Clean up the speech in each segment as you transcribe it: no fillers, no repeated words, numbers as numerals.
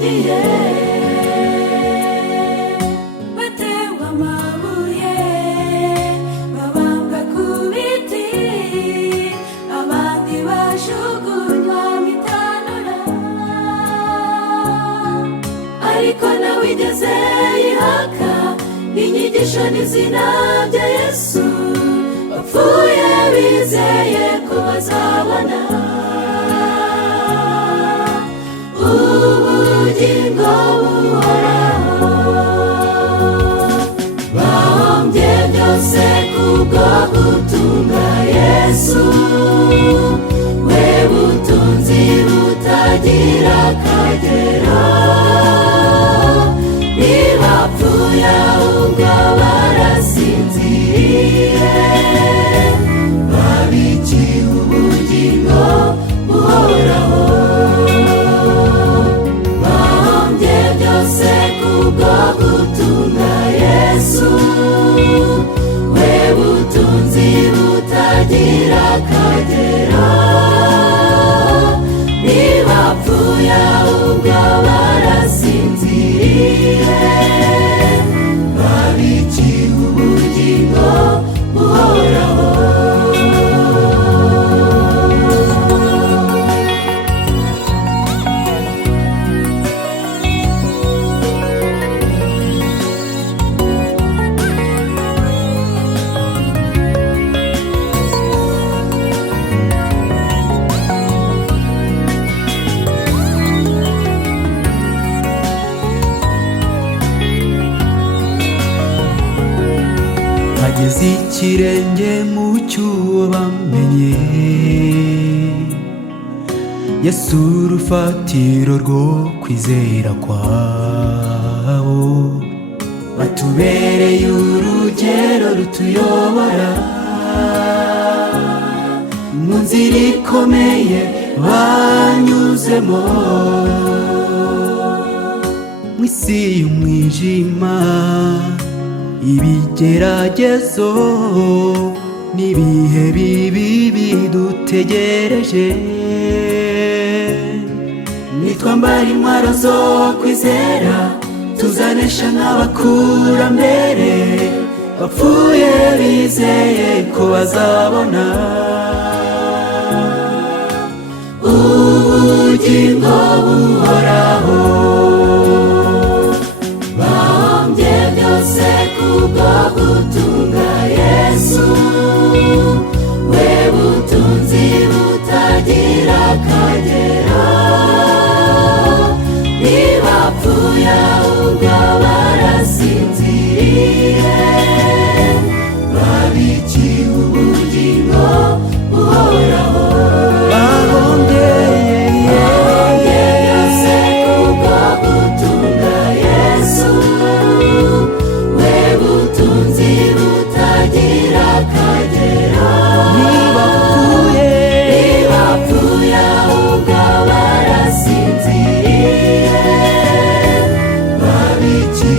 birangiye, batewe amabuye babambwa ku biti, abandi bajugunywa mu itanura, ariko ntawigeze yihaka inyigisho n'izina bya Yesu. Bapfuye bizeye ko bazabona ubugingo buhoraho. Bahombye byose kubwo gutunga Yesu, we butunzi butagira akagero. Ntibapfuye ahubwo barasinziriye, babikiwe ubugingo buhoraho. Bahombye byose kubwo gutunga Yesu, we butunzi butagira akagero. Ntibapfuye ahubwo barasinziriye, babikiwe ubugingo buhoraho. Ageze ikirenge mu cyuwo bamenye, Yesu urufatiro rwo kwizera kwabo. Batubereye urugero rutuyobora mu nzira ikomeye banyuzemo, mu isi y'umwijima ibigeragezo n'ibihe bibi bidutegereje. Nitwambara intwaro zo kwizera, tuzanesha nk'abakurambere. Bapfuye bizeye ko bazabona ubugingo buhoraho. Bahombye byose kubwo gutunga Yesu, we butunzi butagira akagero. Ntibapfuye ahubwo barasinziriye, babikiwe ubugingo buhoraho. Bahombye byose kubwo gutunga Yesu, we butunzi butagira akagero. Ntibapfuye ahubwo barasinziriye, babikiwe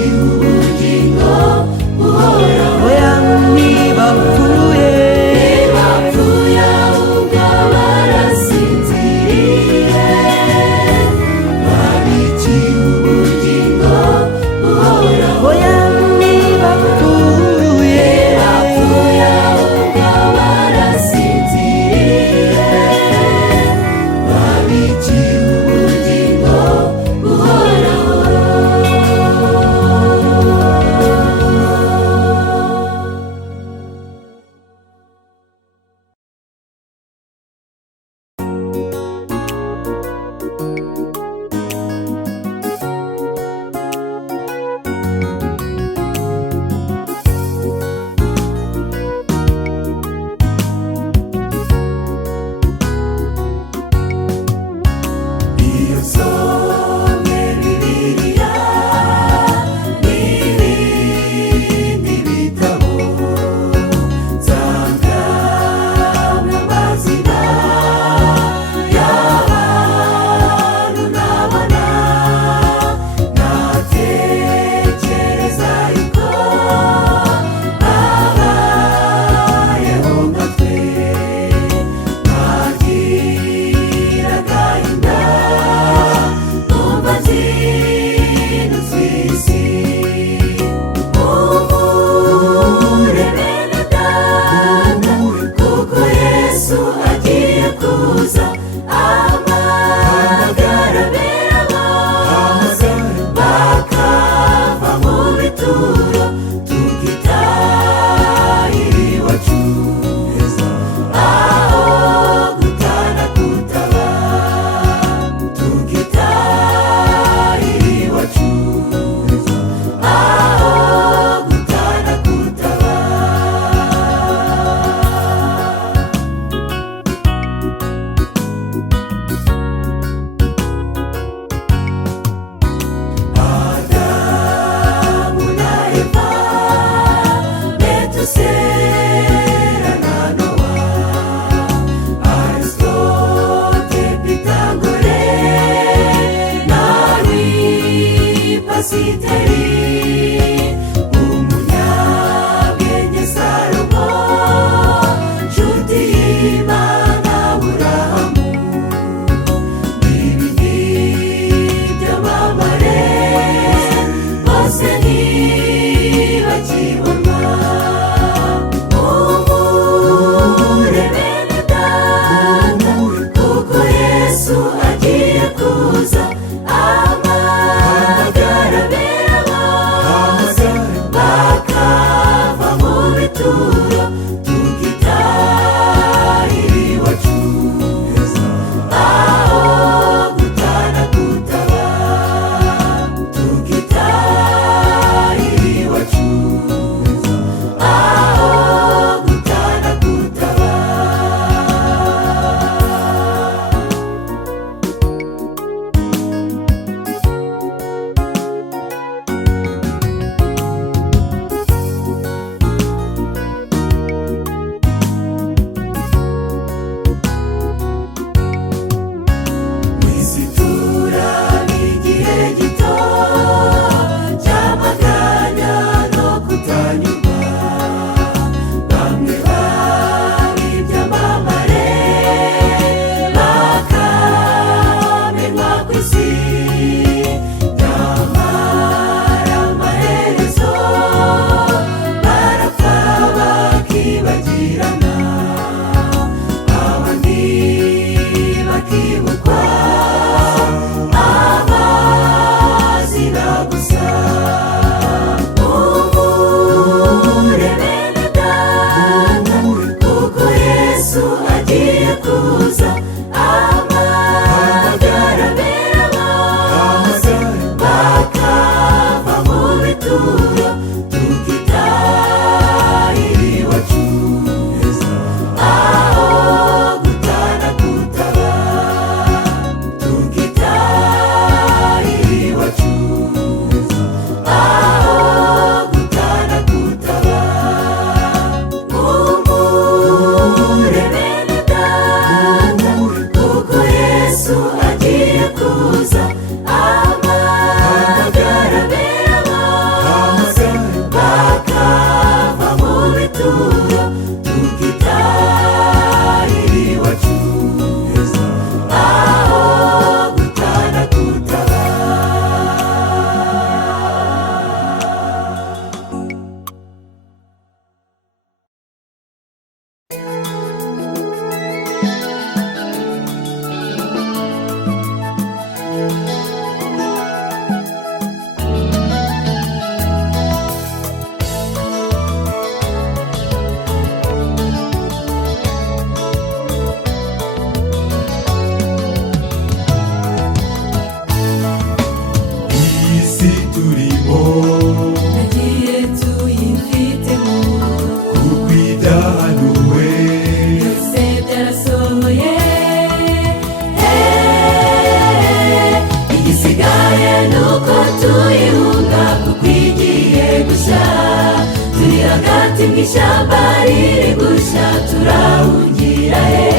ishyamba riri gushya turahungira he,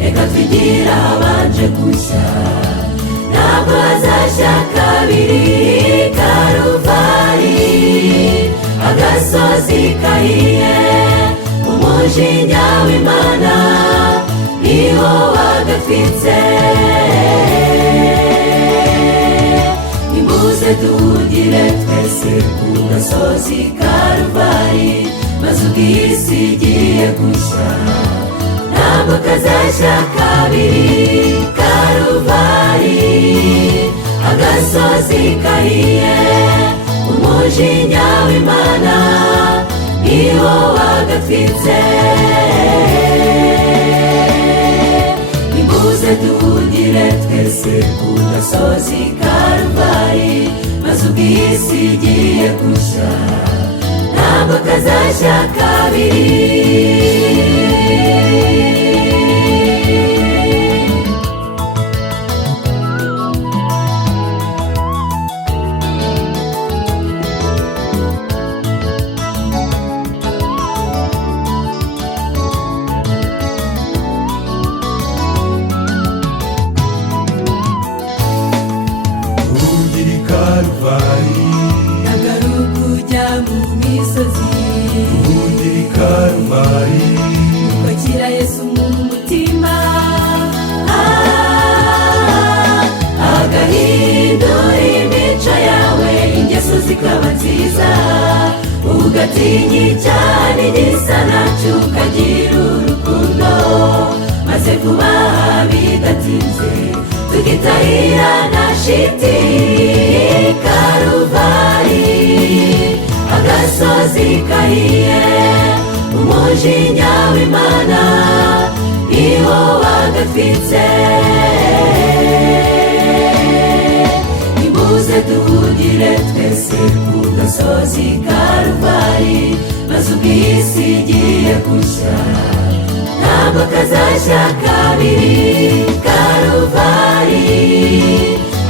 reka twigira habanje gushya, ntabwo hazashya kabiri. Karuvari agasozi kahiye, umujinya w'Imana niho wagatwitse. Nimuze duhungire twese ku gasozi Karuvari, maze ubwo isi igiye gushya ntabwo kazashya kabiri. Karuvari agasozi kahiye, umujinya w'Imana niho wagatwitse. Nimuze duhungire twese ku gasozi Karuvari, maze ubwo isi igiye gushya ntabwo kazashya kabiri. Nagaruka ujya mu misozi, Uhungire Karuvari, kwakira Yesu mu mutima, agahindura imico yawe, ingeso zikaba nziza, ugatinya cyane igisa nacyo, ukagira urukundo, maze kubaha bidatinze tugitahira na shiti. Karuvari agasozi kahiye, umujinya w'Imana niho wagatwitse. Nimuze duhungire twese ku gasozi Karuvari, maze ubwo isi igiye gushya ntabwo kazashya kabiri. Karuvari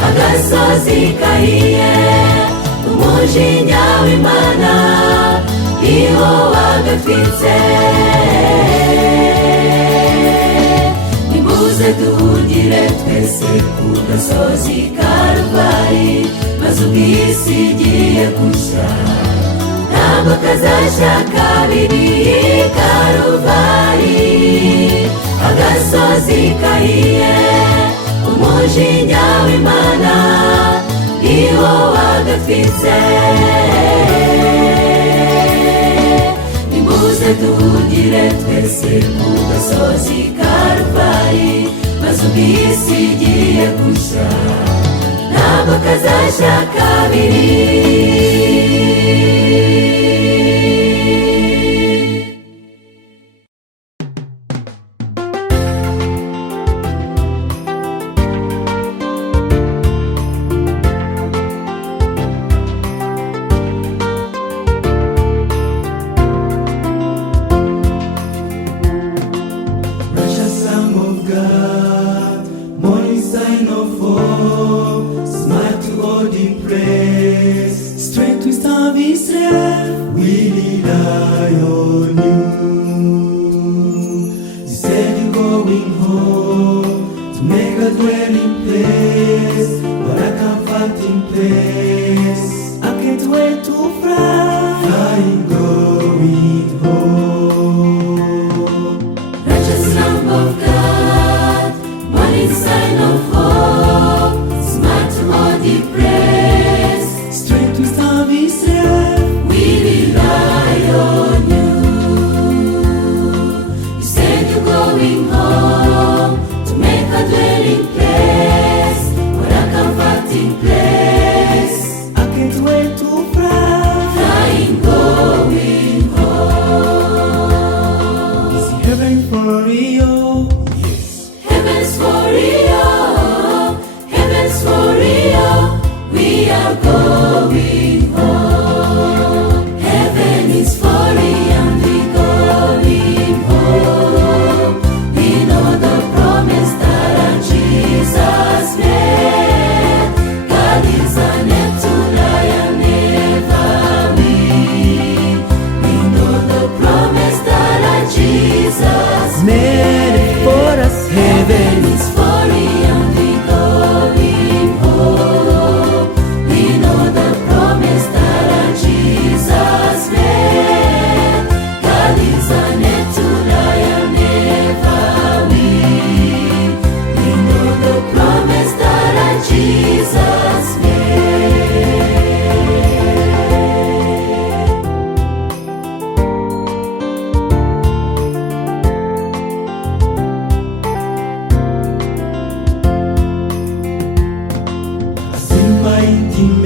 agasozi kahiye, umujinya w'Imana niho wagatwitse. Nimuze duhungire twese ku gasozi Karuvari, maze ubwo isi igiye gushya ntabwo kazashya kabiri. Karuvari agasozi kahiye, umujinya w'Imana niho wagatwitse. Nimuze duhungire twese ku gasozi Karuvari, maze ubwo isi igiye gushya ntabwo kazashya kabiri. precious Lamb of God, morning sign of hope, smile to all in praise, strength to stand Israel, we rely on you. You said you're going home to make a dwelling place, but I can't find in place. I can't wait to fly, going home. Precious Lamb of God, morning sign of hope, smile to all the praise, Strength to stand Israel, we rely on you. You said you're going home to make a dwelling place, but I can't find in place. I can't wait to fly, Flying, going home.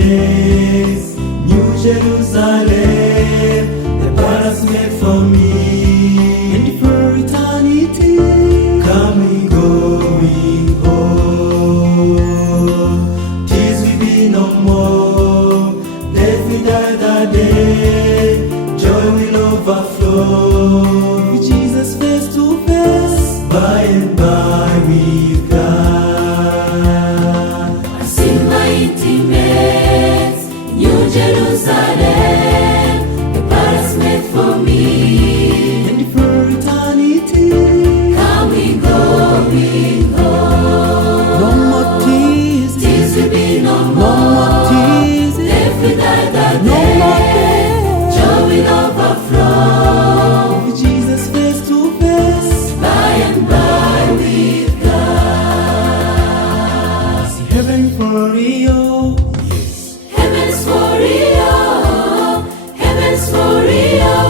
paradise, New Jerusalem, the palace made for me. And for eternity, coming, going home. Tears will be no more, death will die that day, joy will overflow. With Jesus face to face, by and by with God. I see my intimates, New Jerusalem, the palace made for me. And for eternity, Coming, going home. no more tears, Tears will be no no more more. tears, Death will die that no more day. tears. Joy will overflow. With Jesus face to face, By and by with God. see heaven for real. Heaven's for real. Heaven's for real.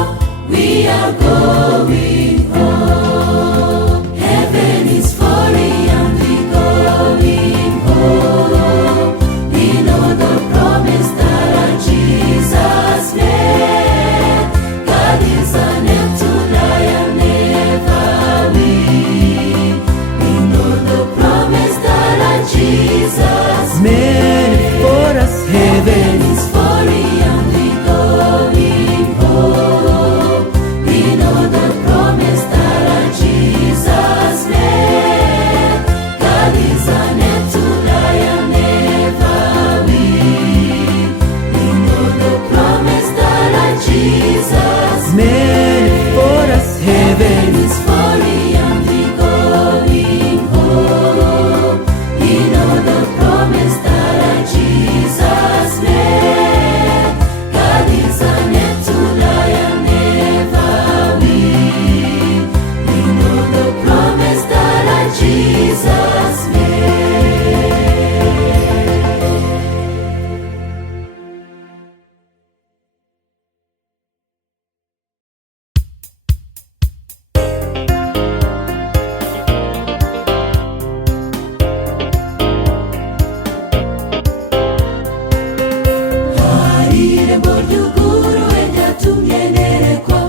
We are going home. Heaven is for real. We going home. We know the promise that our Jesus made. God is unable to lie and never will. We know the promise that our Jesus Made for us heaven. Heaven is for real, we going home. We know the promise that our Jesus made. God is unable to lie and never will. We know the promise that our Jesus Made for us Heaven heaven. is for real, we going home. We know the promise that our Jesus made. God is unable to lie and never will. We know the promise that our Jesus made. Hari irembo ryuguruwe ryatumye nerekwa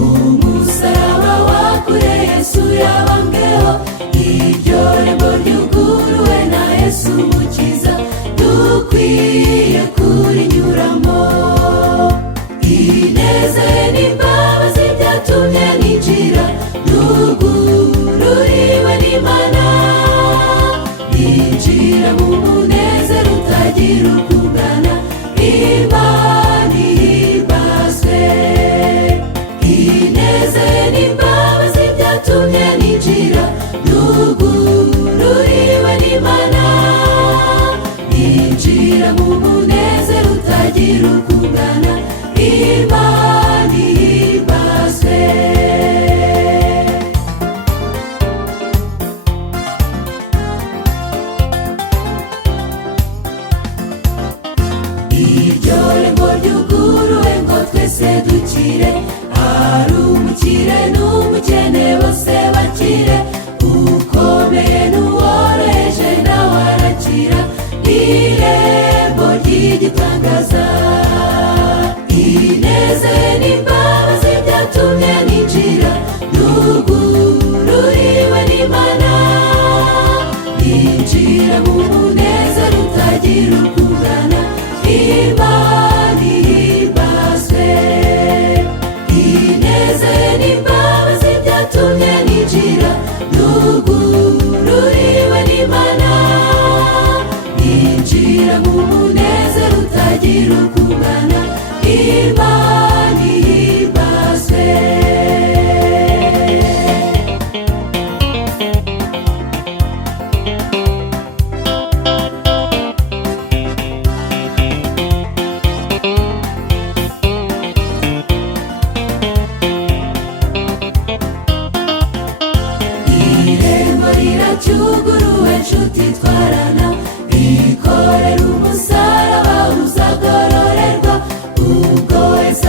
umusaraba wakure Yesu yabambweho. Iryo rembo ryuguruwe na Yesu Umukiza, dukwiye kurinyuramo. Ineza ye n'imbabazi byatumye ninjira, nugururiwe n'Imana. Ninjira mu munezero utagira uko ungana, Imana ihimbazwe. Ineza ye n'imbabazi byatumye ninjira, nugururiwe n'Imana. Ninjira mu munezero utagira uko ungana, Imana ihimbazwe. Iryo rembo ryuguruwe ngo twese dukire, ari umukire n'umukene bose bakire. Ukomeye n'uworoheje nawe arakira, irembo ry'igitangaza. Ineza ye n'imbabazi byatumye ninjira, nugururiwe n'Imana. Ninjira mu munezero utagira uko ungana, Imana ihimbazwe. Ineza ye n'imbabazi byatumye ninjira, nugururiwe n'Imana. Ninjira mu munezero utagira uko ungana, Imana ihimbazwe. Irembo riracyuguruwe nshuti twarana, bikorera umusaraba uzagororerwa. Ubwo Yesu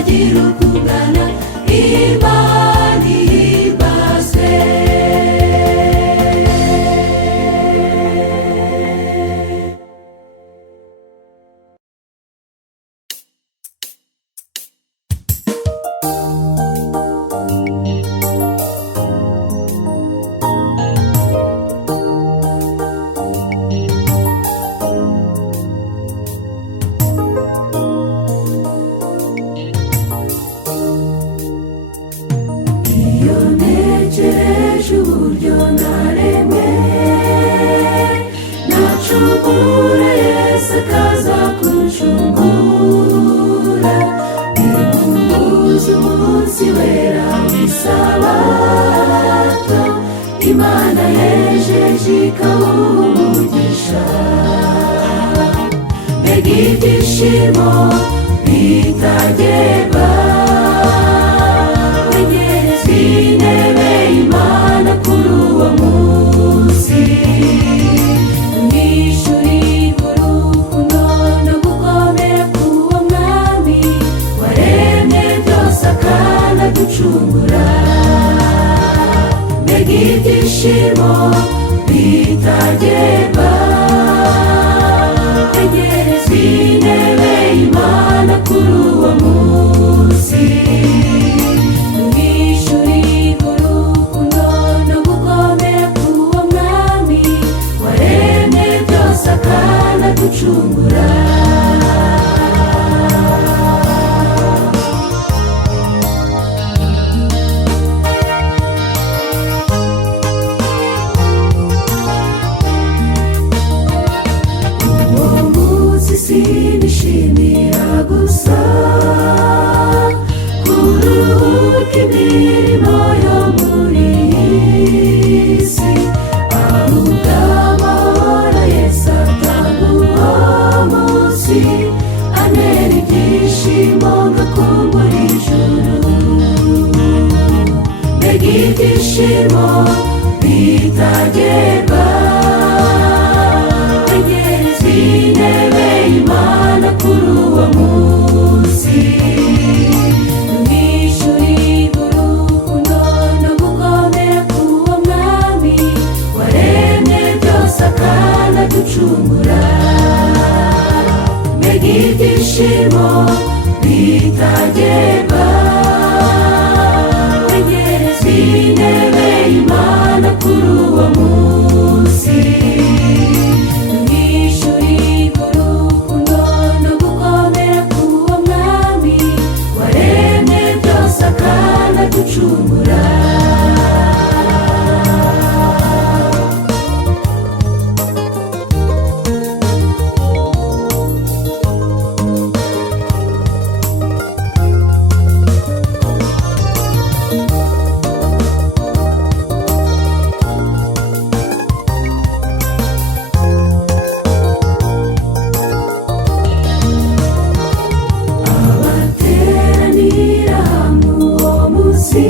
utagira uko ungana, Imana ihimbazwe. Iyo ntekereje uburyo naremwe, nacungura Yesu akaza kuncungura, bimumbuza umunsi wera w'isabato, Imana yejeje ikawuha umugisha. Mbega ibyishimo bitagerwa, kwegerezwa intebe y'Imana kuri uwo munsi, mwishyurirwa urukundo no gukomera k'uwo mwami waremye byose akanaducungura. Mbega ibyishimo bitagerwa, kwegerezwa intebe y'Imana kuri uwo munsi, mwishyurirwa urukundo no gukomera k'uwo mwami waremye byose akanaducungura. Uwo munsi sinishimira gusa kuruhuka imirimo yo muri iyi si, ahubwo amahoro Yesu atanga uwo munsi, antera ibyishimo ngakumbura ijuru. Mbega ibyishimo bitagerwa, kwegerezwa intebe y'Imana kuri uwo munsi, mwishyurirwa urukundo no gukomera k'uwo mwami waremye byose akanaducungura. Mbega ibyishimo bitagerwa, kwegerezwa intebe y'Imana kuri uwo munsi, mwishyurirwa urukundo no gukomera k'uwo mwami waremye byose akanaducungura. Abateranira hamwe uwo munsi,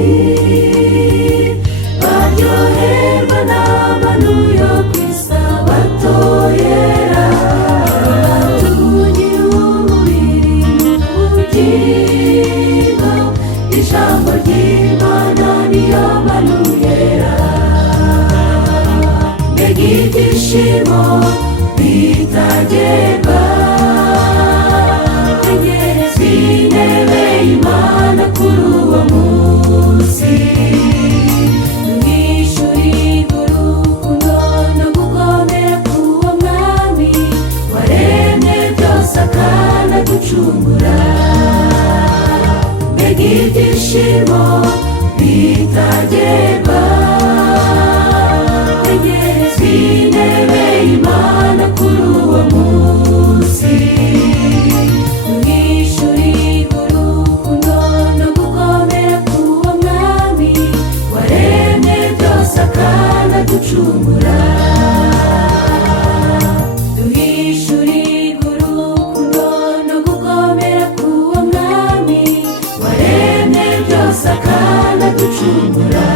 baryoherwa n'amanu yo ku isabato yera, batugira umubiri n'ubugingo, ijambo ry'Imana niyo manu yera. Mbega ibyishimo bitagerwa, kwegerezwa intebe y'Imana kuri uwo munsi, mwishyurirwa urukundo no gukomera k'uwo mwami waremye byose akanaducungura. Mbega ibyishimo bitagerwa, kwegerezwa intebe y'Imana kuri uwo munsi, mwishyurirwa urukundo no gukomera k'uwo mwami waremye byose akanaducungura. Duhishurirwa urukundo no gukomera k'uwo mwami waremye byose akanaducungura.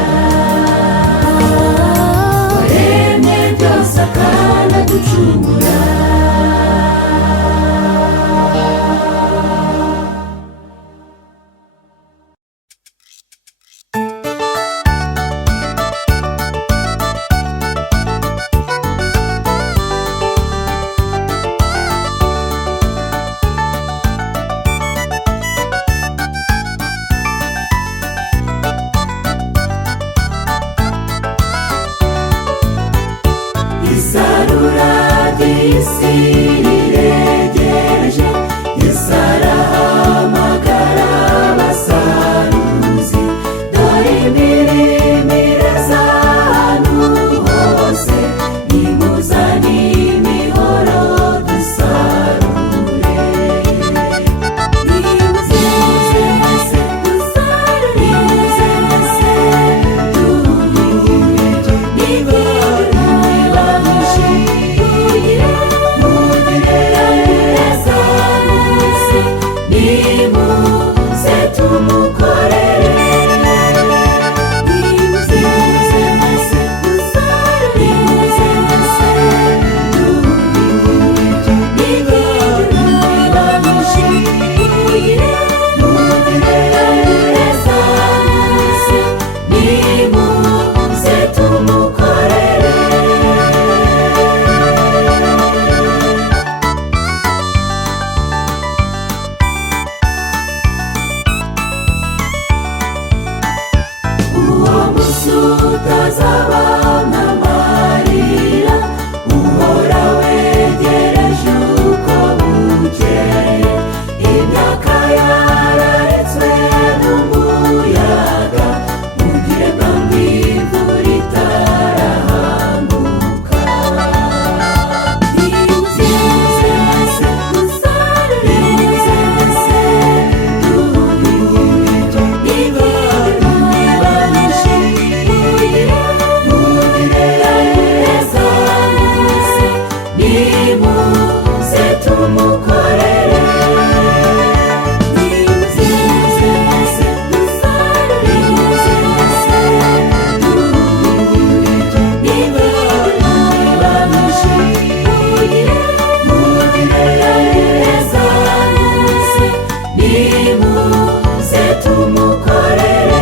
nimuze tumukorere.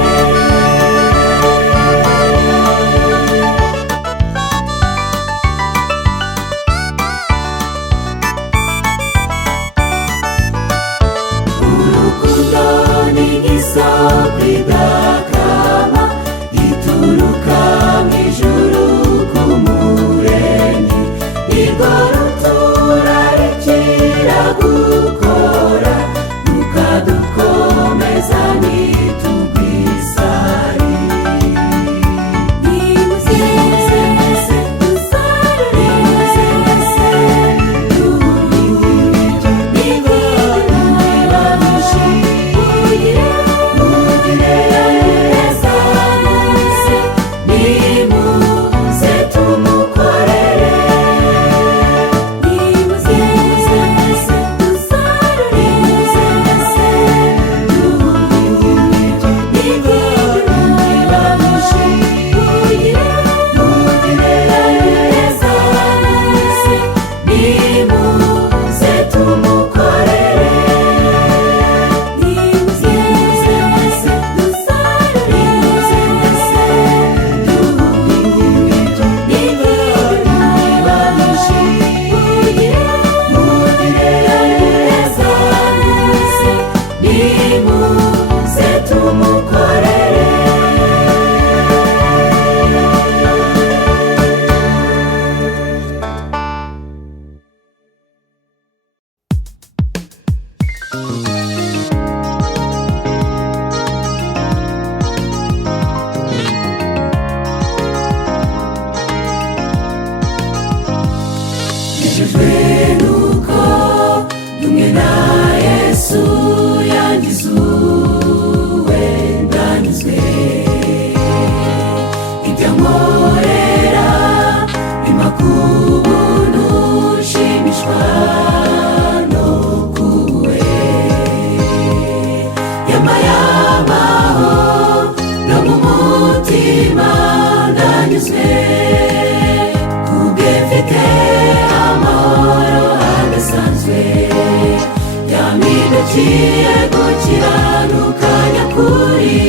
Urukundo ni nk'isoko idakama ituruka mu ijuru ku Muremyi, nirwo ruturarikira gukora rukadukomeza ntitugwisari. Nimuze mwese dusarure, nimuze mwese duhurire, nibabishe mugire neza mwese, nimuze tumukorere. Nimuze mwese dusarure, nimuze mwese duhurire, nibabishe mugire neza mwese, nimuze tumukorere. Nimuze mwese dusarure, nimuze mwese duhurire, nibabishe mugire neza mwese, nimuze tumukorere. Nejejwe nuko dumwe na Yesu yangize uwe, ndanyuzwe ibyo ankorera bimpa ku buntu, nshimishwa no kuwe. Yampaye amahoro mu mutima, ndanyuzwe kubwe mfite amahoro adasanzwe. Yampindukiye gukiranuka nyakuri,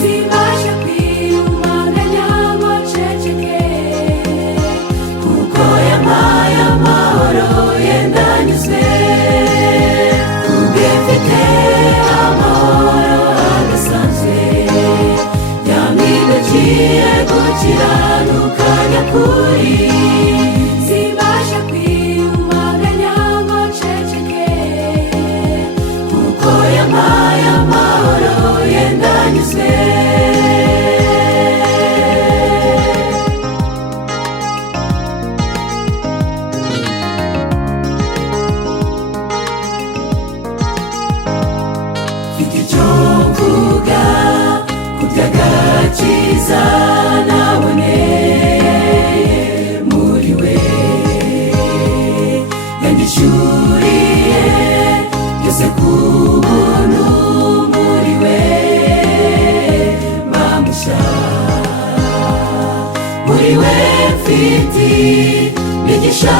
simbasha kwiyumanganya ngo nceceke, kuko yampaye amahoro ye, ndanyuzwe kubwe mfite amahoro adasanzwe. Yampindukiye gukiranuka nyakuri, simbasha kwiyumanganya ngo nceceke, kuko yampaye amahoro ye, ndanyuzwe. Mfite icyo mvuga ku by'agakiza naboneye muri we, yanyishyuriye byose ku buntu, muri we bamusha. Muri we mfite imigisha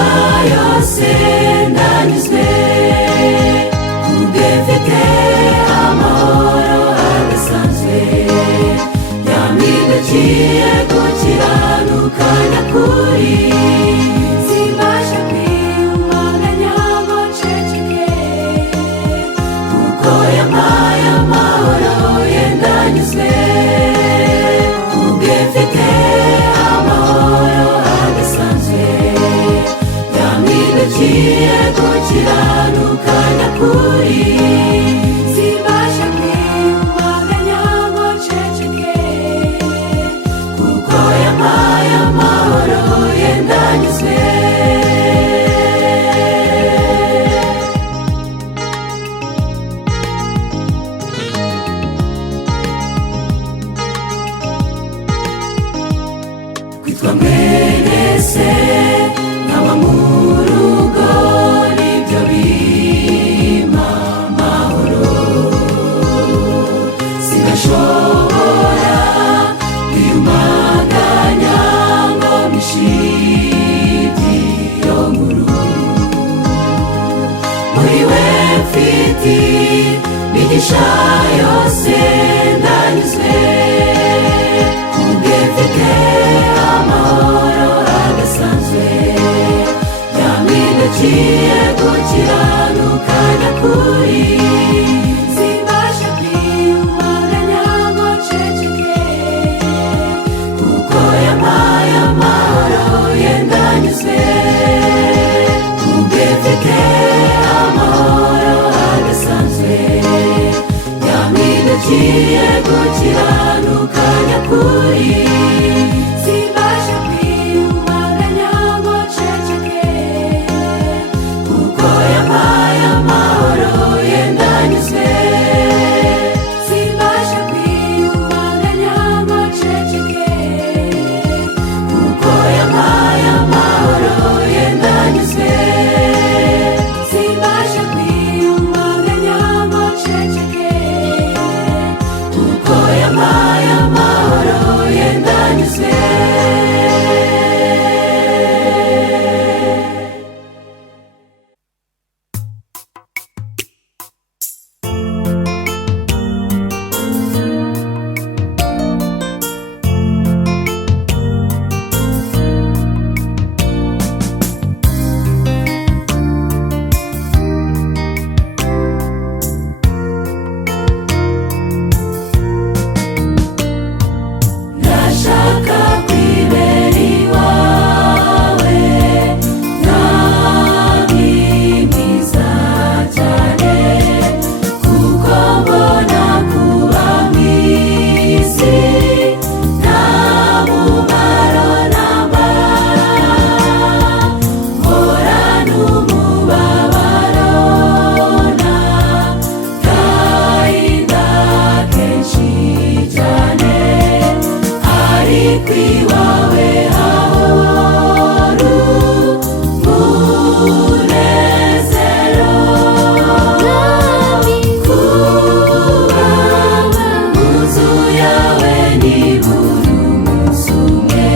yose, ndanyuzwe kubwe mfite amahoro adasanzwe. Yampindukiye gukiranuka nyakuri, simbasha kwiyumanganya ngo nceceke, kuko yampaye amahoro ye, ndanyuzwe kubwe mfite amahoro adasanzwe. Yampindukiye gukiranuka nyakuri, simbasha kwiyumanganya ngo nceceke, kuko yampaye amahoro ye, ndanyuzwe. Kwitwa mwene se nkaba mu rugo, nibyo bimpa amahoro. Sinashobora kwiyumanganya ngo mbishimire iyo nkuru. Muri we mfite imigisha yose ndanyuzwe kubwe mfite amahoro adasanzwe yampindukiye gukiranuka nyakuri simbasha kwiyumanganya ngo nceceke kuko yampaye amahoro ye ndanyuzwe kubwe mfite amahoro adasanzwe yampindukiye gukiranuka nyakuri simbasha kwiyumanganya ngo nceceke kuko yampaye amahoro ye ndanyuzwe simbasha kwiyumanganya ngo nceceke kuko yampaye amahoro ye ndanyuzwe simbasha kwiyumanganya ngo nceceke kuko yampaye amahoro ye ndanyuzwe ndashaka kwibera iwawe mwami mwiza cyane kuko mbona kuba mu isi nta mumaro namba mpora n'umubabaro n'agahinda kenshi cyane ariko iwawe hahora umunezero kuba mu nzu yawe ni buri umunsi umwe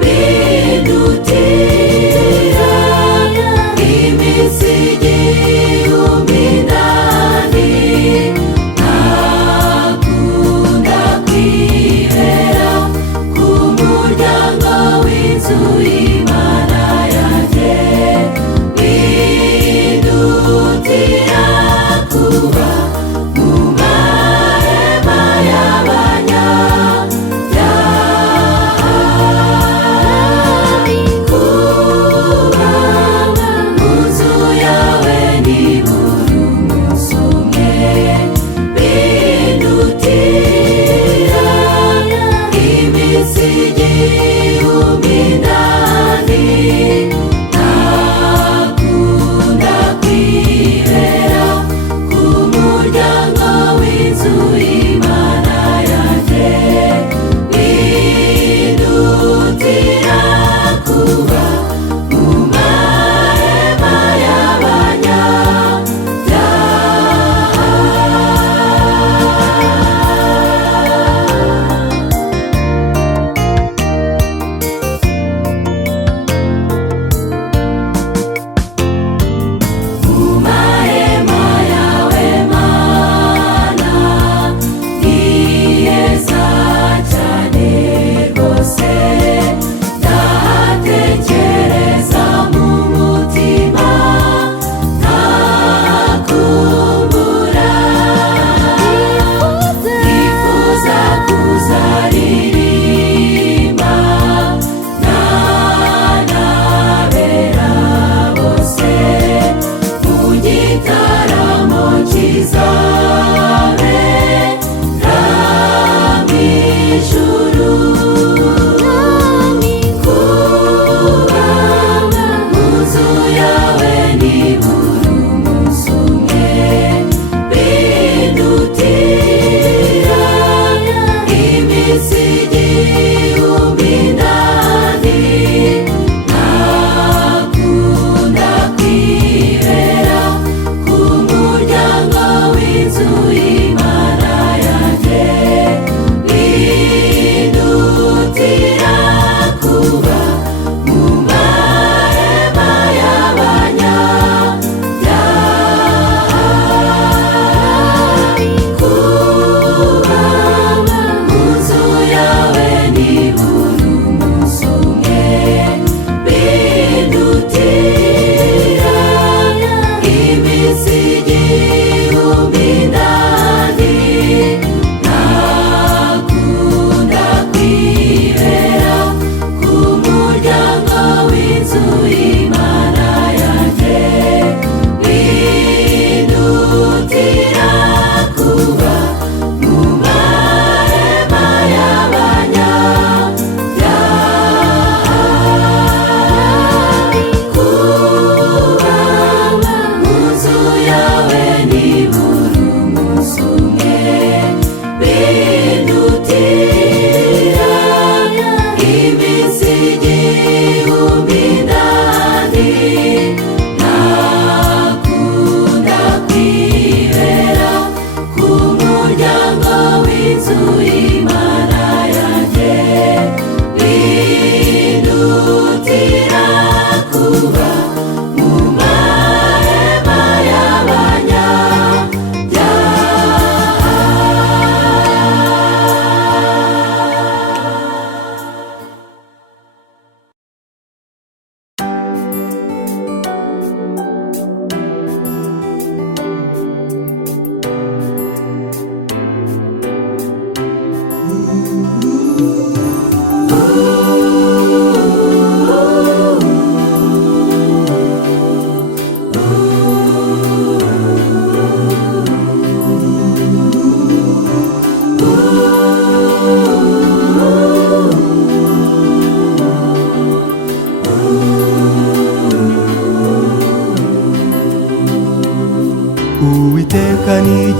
bindutira iminsi igihumbi n'ane ntakunda kwibera ku muryango w'inzu y'Imana yanjye bindutira kuba mu mahema y'abanyabyaha kuba mu nzu yawe ni buri umunsi umwe bindutira iminsi igihumbi n'ane ntakunda kwibera ku muryango w'inzu y'Imana yanjye bindutira kuba mu mahema y'abanyabyaha mu mahema yawe Mana ni heza cyane rwose ndahatekereza mu mutima ntakumbura nifuza kuzaririmba n'abera bose mu gitaramo kizabera mu ijuru kuba mu nzu yawe ni buri umunsi umwe bindutira iminsi igihumbi n'ane ntakunda kwibera ku muryango w'inzu y'Imana yanjye bindutira kuba mu mahema y'abanyabyaha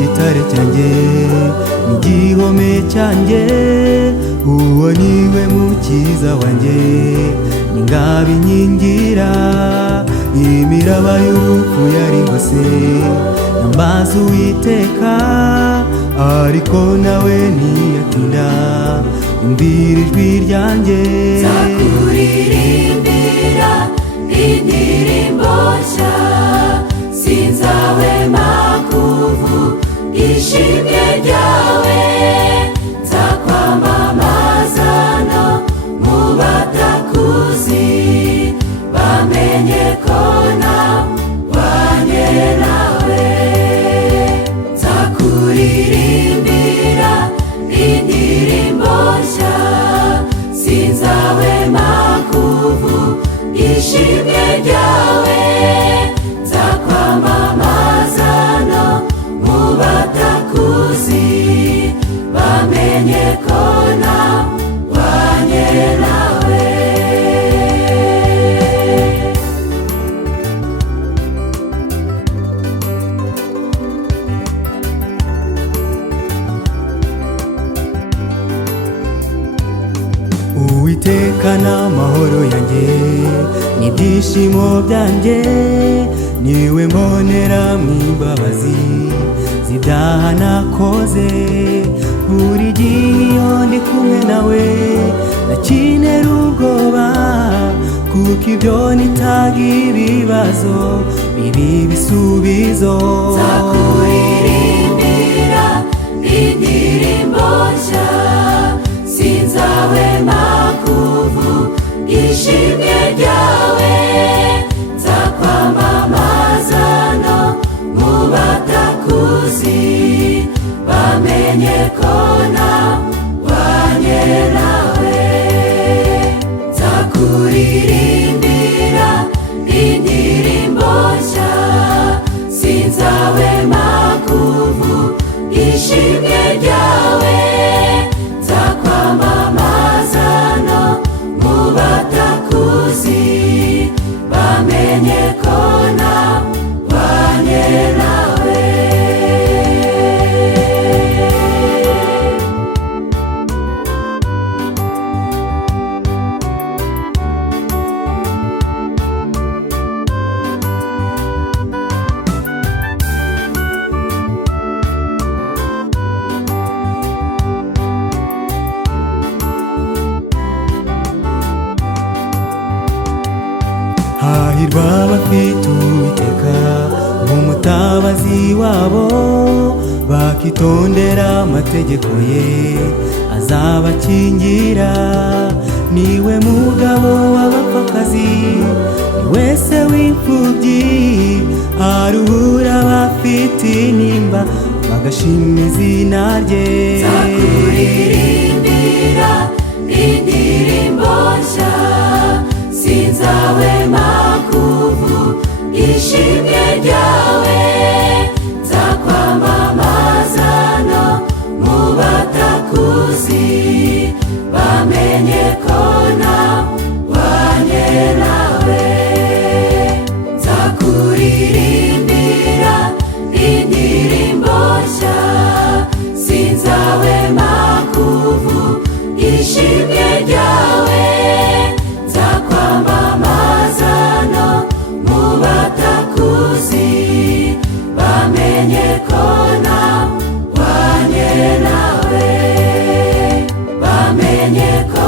gitare cyanjye n'igihome cyanjye, uwo niwe mukiza wanjye n'ingabo inkingira, imiraba y'urupfu yaringose nambaza Uwiteka, ariko nawe ntiyatinda yumvira ijwi ryanjye. Nzakuririmbira indirimbo nshya, sinzahwema kuvuga ishimwe ryawe, nzakwamamaza no mu batakuzi, bamenye ko nabanye nawe. Nzakuririmbira indirimbo nshya, sinzahwema kuvuga ishimwe ryawe, nzakwamamaza no mu batakuzi, bamenye ko nabanye nawe. Uwiteka n'amahoro yanjye n'ibyishimo byanjye, niwe mbonera mu imbabazi z'ibyaha nakoze. Buri gihe iyo ndi kumwe nawe ndakinera ubwoba, kuko ibyo nitaga ibibazo biba ibisubizo. Nzakuririmbira indirimbo nshya, sinzahwema kuvuga ishimwe ryawe, nzakwamamaza no mu batakuzi, bamenye ko nabanye nawe. Nzakuririmbira indirimbo nshya, sinzahwema kuvuga ishimwe ryawe, nzakwamamaza no mu batakuzi, bamenye ko nabanye nawe. Hahirwa abafite Uwiteka nk'umutabazi wabo, bakitondera amategeko ye azabakingira. Niwe mugabo w'abapfakazi, niwe se w'imfubyi, aruhura abafite intimba bagashima izina rye. Nzakuririmbira indirimbo nshya, sinzahwema kuvuga ishimwe ryawe, nzakwamamaza no mu batakuzi, bamenye ko nabanye nawe. Nzakuririmbira indirimbo nshya, sinzahwema kuvuga ishimwe ryawe, nzakwamamaza no mu batakuzi, bamenye ko nabanye nawe, bamenye ko